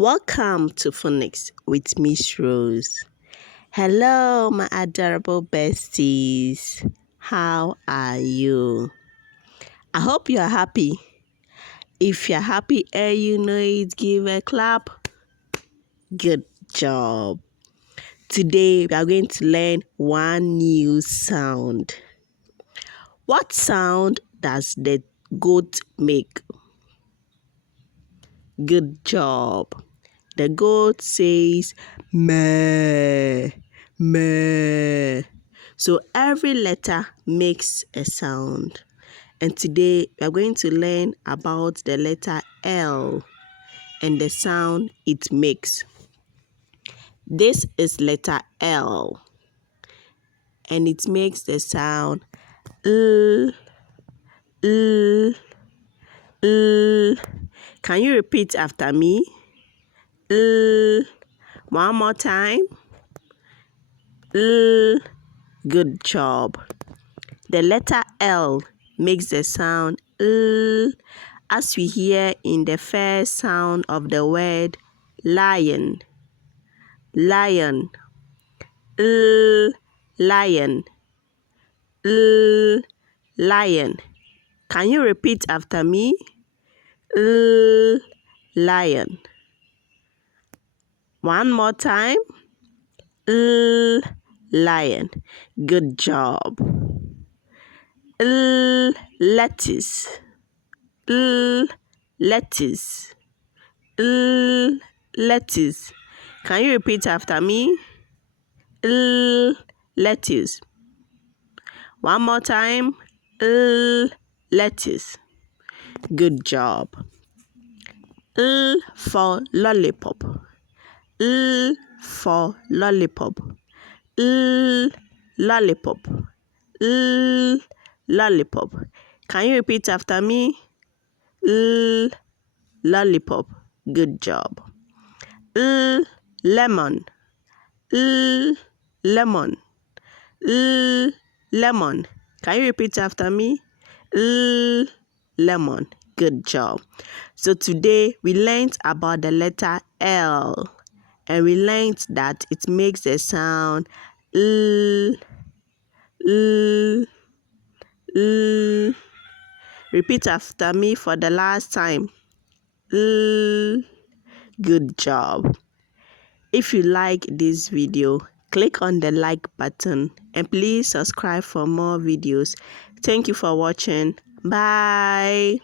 Welcome to Phonics with Miss Rose. Hello, my adorable besties. How are you? I hope you are happy. If you're happy and you know it, give a clap. Good job. Today, we are going to learn one new sound. What sound does the goat make? Good job. The goat says meh, meh. So every letter makes a sound. And today we are going to learn about the letter L and the sound it makes. This is letter L and it makes the sound L, L, L. Can you repeat after me? L. One more time. L. Good job. The letter L makes the sound L as we hear in the first sound of the word lion. Lion. L. Lion. L. Lion. Can you repeat after me? L. Lion. One more time. L. Lion. Good job. L. Lettuce. L. Lettuce. L. Lettuce. Can you repeat after me? L. Lettuce. One more time. L. Lettuce. Good job. L for lollipop. L for lollipop. L. Lollipop. L. Lollipop. Can you repeat after me? L. Lollipop. Good job. L. Lemon. L. Lemon. L. Lemon. Can you repeat after me? L. Lemon. Good job. So today we learned about the letter L and we learned that it makes the sound L. L. L. Repeat after me for the last time. L. Good job. If you like this video, click on the like button and please subscribe for more videos. Thank you for watching. Bye.